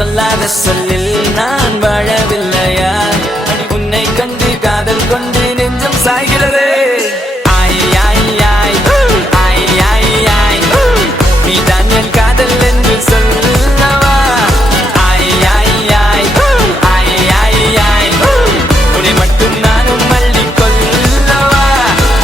சொல்லாத சொல்லில் நான் வாழவில்லையா உன்னை கண்டு காதல் கொண்டு நெஞ்சம் சாய்கிறது நீதான் என் காதல் என்று சொல்லவா உன்னை மட்டும் நானும் மல்லி கொள்ளவா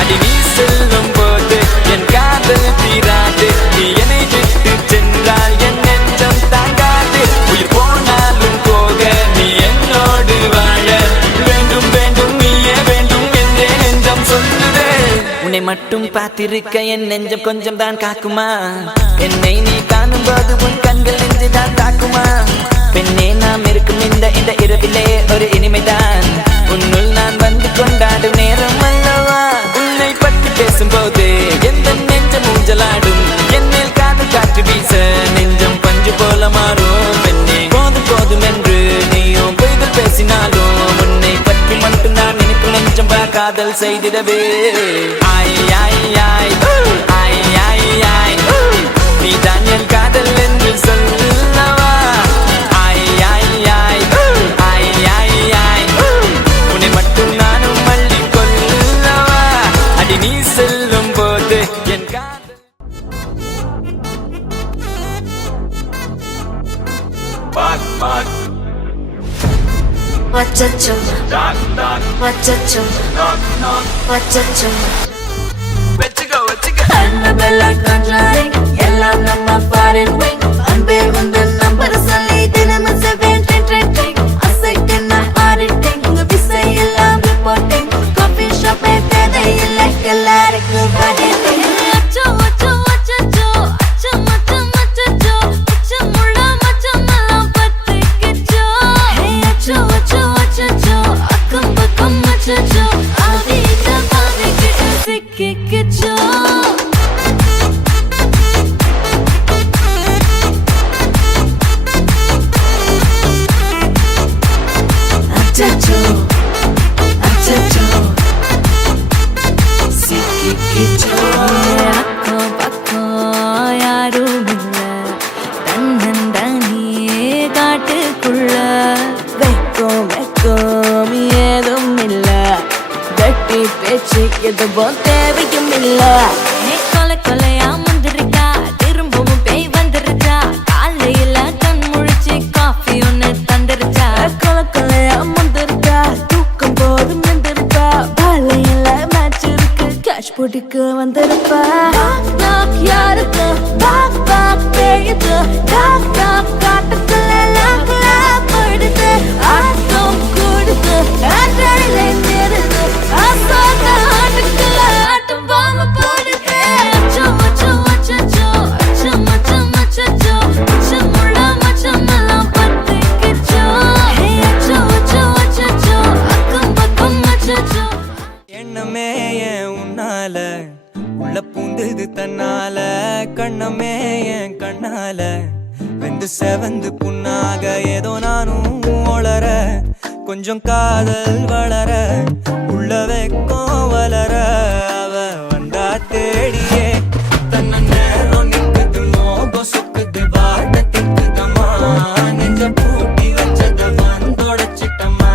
அடி நீ செல்லும் போது என் காதல் தீராது நீ என்னை விட்டு சென்றால் என் நெஞ்சம் தாங்காது உயிர் போனாலும் போக நீ என்னோடு வாழ வேண்டும் வேண்டும் நீயே வேண்டும் என்றே நெஞ்சம் சொல்லுதே உன்னை மட்டும் பார்த்திருக்க என் நெஞ்சம் கொஞ்சம் தான் காக்குமா என்னை நீ காணும் போது உன் கண்கள் நெஞ்சு தான் தாக்குமா பெண்ணே நாம் இருக்கும் இந்த இரவிலே ஒரு இனிமைதான் உன்னுள் நான் வந்து கொண்டாடும் நேரம் அல்லவா உன்னை பற்றி பேசும்போது எந்த நெஞ்சம் ஊஞ்சலாடும் என்னில் காதல் காற்று வீச நெஞ்சம் பஞ்சு போல மாறும் பெண்ணே போதும் போதும் என்று நீயும் பொய்கள் பேசினாலும் உன்னை பற்றி மட்டும் நான் நினைக்கும் நெஞ்சம் காதல் செய்திடவே நீதான் என் காதல் என்று சொல்லவா உன்னை மட்டும் நானும் மல்லி கொள்ளவா அடி நீ செல்லும் போது என் காதல் வச்சச்சோ வச்சச்சோ வச்சச்சோ வெச்சுக்கோ Annabella conjuring எல்லாம் நம்ம foreign wing அன்பே வந்து நம்பர் சொல்லி தினமும் 7 ட்ரெண்டிங் அசைக்கு நான் ஆடிட்டிங் உங்க விசை எல்லாம் ரிப்போர்ட்டிங் காஃபி ஷாப்பே தேவையில்லை எல்லாருக்கும் படிட்டிங் அச்சோ அச்சோ அச்சோ அச்சோ மச்சம் அச்சோ அச்சம் முள்ள மச்சம் எல்லாம் பத்திக்கிச்சோ ஹே அச்சோ அச்சோ அச்சோ அக்கம் பக்கம் அச்சோ ஆவிக பாவிக்கு சிக்கிக்கிச்சோ அச்சச்சோ அச்சச்சோ சிக்கிக்கிச்சோ அக்கம் பக்கம் யாரும் இல்ல தன்னந்தனியே காட்டுக்குள்ள வெக்கம் ஏதும் இல்ல கட்டி பேச்சு எதுவும் தேவையும் இல்ல கொலை கொலையா முந்திருக்கா திரும்பவும் பேய் வந்துருச்சா காலையில கண் முழிச்சு காஃபி ஒன்னு தந்துருச்சா கொலை கொலையா முந்திருக்கா தூக்கம் போதும் நின்றுருக்கா பாலையில மேட்ச் இருக்கு கேஷ் போட்டுக்கு வந்திருப்பா யாருக்கு பாக் பாக் பேயுது டாக் டாக் காட்டுக்குள்ள லாக்லா போயிடுது ஆட்டம் கூடுது ஆட்டாடில நிறுது ஆசாத ஆட்டுக்குள்ள ஆட்டம் பாம்பு போடுது அச்சோ அச்சோ அச்சோ அச்சம் மச்சம் அச்சோ அச்சம் முள்ள மச்சம் எல்லாம் பத்திக்கிச்சோ ஹே அச்சோ அச்சோ அச்சோ அக்கம் பக்கம் அச்சோ எண்ணமே ஏன் உன்னால உள்ள பூந்தது தன்னால கண்ணமே என் கண்ணால வெந்து செவந்து புண்ணாக ஏதோ நானும் ஒளர கொஞ்சம் காதல் வளர உள்ள வெக்கம் வளர அவ வந்தா தேடியே தன்ன நேரம் நிற்குது மோகம் சுக்குது வாட்ட திக்குதம்மா நெஞ்ச பூட்டி வச்சத வந்தொடச்சிட்டம்மா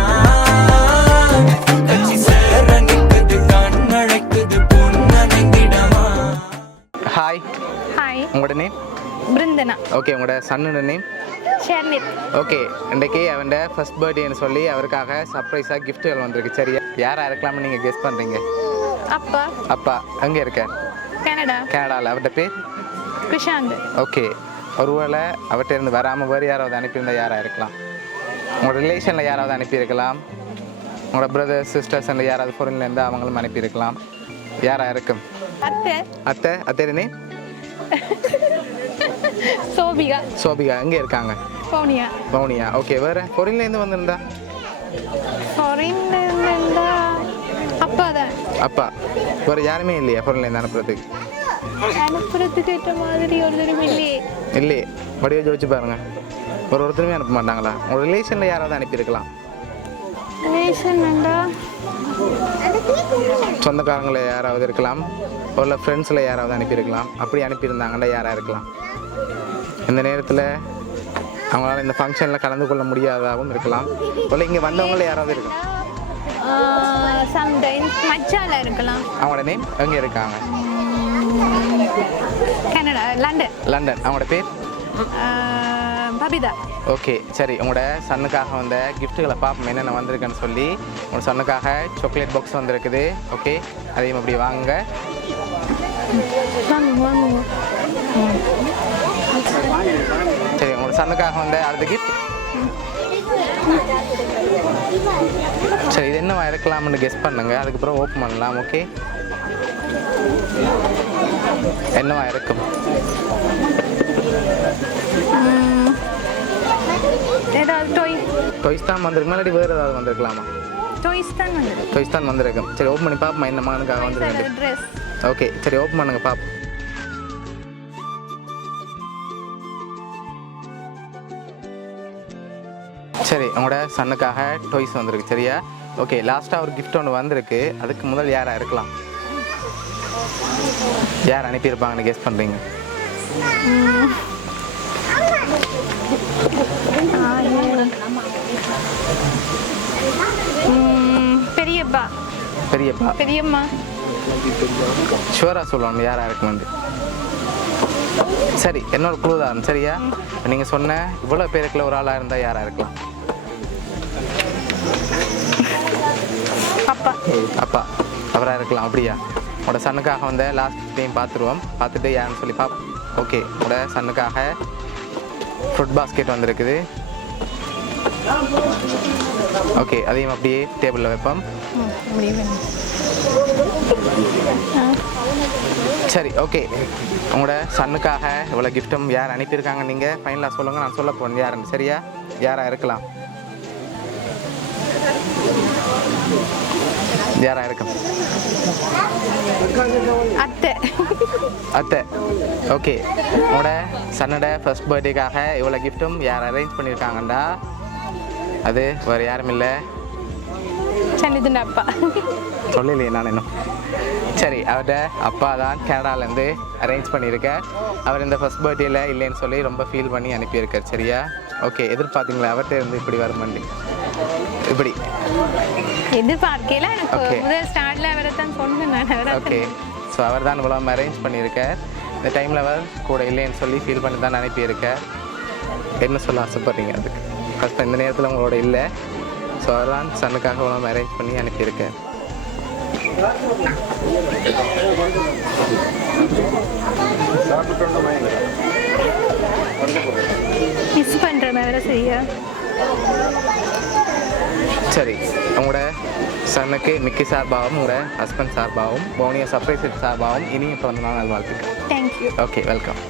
கட்சி சேர நிற்குது கண்ணழைக்குது பொன்னணைந்திடமா. ஹாய் ஹாய், உங்களோட நேம்? பிருந்தனா. ஓகே, உங்களோட சன்னோட நேம்? ஷர்னித். ஓகே, இன்றைக்கு அவன் ஃபர்ஸ்ட் பர்த்டேன்னு சொல்லி அவருக்காக சர்ப்ரைஸாக கிஃப்ட்டுகள் வந்திருக்கு. சரியா, யாராக இருக்கலாம்னு நீங்கள் கெஸ் பண்ணுறீங்க? அப்பா. அப்பா எங்கே இருக்க? கனடா. கனடாவில். அவர்கிட்ட பேர்? கிருஷாந்த். ஓகே, ஒருவேளை அவர்கிட்ட இருந்து வராமல் வேறு யாராவது அனுப்பியிருந்தால் யாராக இருக்கலாம்? உங்களோட ரிலேஷனில் யாராவது அனுப்பியிருக்கலாம், உங்களோட பிரதர்ஸ் சிஸ்டர்ஸில் யாராவது ஃபாரின்ல இருந்தால் அவங்களும் அனுப்பியிருக்கலாம். யாராக இருக்கும்? அத்தை. அத்தை? அத்தை நேம்? சோபிகா. சோபிகா. எங்கே இருக்காங்க? பவுனியா. பவுனியா. ஓகே, வேறு ஃபாரின்லேருந்து வந்திருந்தா? ஃபாரின்ல இருந்தா அப்பா தான். அப்பா. வேறு யாருமே இல்லையா ஃபாரின்லேருந்து அனுப்புறதுக்கு? அனுப்புறதுக்கு ஏற்ற மாதிரி ஒருத்தரும் இல்லையே. இல்லையே, வடிவ ஜோதிச்சு பாருங்க, ஒருத்தருமே அனுப்ப மாட்டாங்களா? உங்கள் ரிலேஷனில் யாராவது அனுப்பியிருக்கலாம்? ரிலேஷன் சொந்தக்காரங்கள யாராவது இருக்கலாம், ஒரு ஃப்ரெண்ட்ஸில் யாராவது அனுப்பியிருக்கலாம். அப்படி அனுப்பியிருந்தாங்கன்னா யாராக இருக்கலாம்? இந்த நேரத்தில் அவங்களால இந்த ஃபங்க்ஷனில் கலந்து கொள்ள முடியாததாகவும் இருக்கலாம். இல்லை இங்கே வந்தவங்கள யாராவது இருக்கும். சம்டைம்ஸ் மச்சால இருக்கலாம். அவங்களோட நேம் எங்கே இருக்காங்க? Canada, London. லண்டன். அவங்களோட பேர்? பபிதா. ஓகே சரி, உங்களோட சன்னுக்காக வந்த கிஃப்ட்டுகளை பார்ப்போம் என்னென்ன வந்திருக்குன்னு சொல்லி. உங்களோட சன்னுக்காக சாக்லேட் பாக்ஸ் வந்திருக்குது. ஓகே, அதையும் அப்படி வாங்க. சரி, உங்களோட சன்னுக்காக வந்த அடுத்த கிஃப்ட். சரி, இது என்னவா இருக்கலாம்னு கெஸ் பண்ணுங்க, அதுக்கப்புறம் ஓப்பன் பண்ணலாம். ஓகே, என்னவா இருக்கும்? ஏதாவது டாய்ஸ் தான் வந்திருக்கு, முன்னாடி வேறு ஏதாவது வந்திருக்கலாமா? டாய்ஸ் தான் வந்திருக்கும். சரி, ஓப்பன் பண்ணி பார்ப்போம் என்ன மகனுக்காக வந்திருக்கு. ட்ரெஸ். ஓகே சரி, ஓப்பன் பண்ணுங்க பார்ப்போம். சரி, உங்களோட சன்னுக்காக டாய்ஸ் வந்திருக்கு. சரியா? ஓகே, லாஸ்ட்டாக ஒரு கிஃப்ட் ஒன்று வந்திருக்கு. அதுக்கு முதல் யாராக இருக்கலாம்? யார் அனுப்பியிருப்பாங்கன்னு கெஸ் பண்ணுறீங்க? பெரியப்பா. பெரியம்மா. ஷுவராக சொல்லணும் யாராக இருக்குமெண்டு. சரி, என்னோட குழு தான். சரியா? நீங்கள் சொன்ன இவ்வளோ பேருக்குள்ள ஒரு ஆளாக இருந்தால் யாராக இருக்கலாம்? அப்பா அவராக இருக்கலாம். அப்படியா? உங்களோட சன்னுக்காக வந்த லாஸ்ட் டைம் பார்த்துருவோம். பார்த்துட்டு யாருன்னு சொல்லி பார்ப்போம். ஓகே, உங்களோட சன்னுக்காக ஃப்ரூட் பாஸ்கெட் வந்திருக்குது. ஓகே, அதையும் அப்படியே டேபிளில் வைப்போம். சரி, ஓகே, உங்களோட சன்னுக்காக இவ்வளோ கிஃப்ட்டும் யார் அனுப்பியிருக்காங்க நீங்கள் ஃபைனலாக சொல்லுங்கள், நான் சொல்ல போகிறேன் யாருன்னு. சரியா? யாராக இருக்கலாம்? யாராக இருக்கும்? அத்தை. ஓகே, உங்களோட சன்னோட ஃபர்ஸ்ட் பர்த்டேக்காக இவ்வளோ கிஃப்ட்டும் யார் அரேஞ்ச் பண்ணியிருக்காங்கண்டா அது வேறு யாரும் இல்லை, அப்பா. சொல்லலையே நான் இன்னும். சரி, அவர்கிட்ட அப்பா தான் கனடாலேருந்து அரேஞ்ச் பண்ணியிருக்கார். அவர் இந்த ஃபர்ஸ்ட் பர்த்டேயில் இல்லைன்னு சொல்லி ரொம்ப ஃபீல் பண்ணி அனுப்பியிருக்கார். சரியா? ஓகே, எதிர்பார்த்தீங்களா அவர்கிட்ட இருந்து இப்படி வருமாண்டி? இப்படி எதிர்பார்க்கல. எனக்கு முதல் ஸ்டார்ட்ல அவரை தான் சொன்னேன். ஓகே, ஸோ அவர் தான் இவ்வளோ அரேஞ்ச் பண்ணியிருக்கார். இந்த டைமில் அவர் கூட இல்லைன்னு சொல்லி ஃபீல் பண்ணி தான் அனுப்பியிருக்கார். என்ன சொல்ல ஆசைப்படுறீங்க அதுக்கு? ஃபஸ்ட் இந்த நேரத்தில் உங்களோட இல்லை, ஸோ அவர் தான் சன்னுக்காக இவ்வளோ அரேஞ்ச் பண்ணி அனுப்பியிருக்கார். மிஸ் பண்ணுறேன் வேறு செய்ய. சரி, உங்களோட சன்னுக்கு மிக்கி சார்பாகவும் உங்களோட ஹஸ்பண்ட் சார்பாகவும் போனியா சர்ப்ரைஸ் சார்பாகவும் இனியும் பிறந்த நாள் வாழ்த்துக்கள். தேங்க்யூ. Okay, welcome.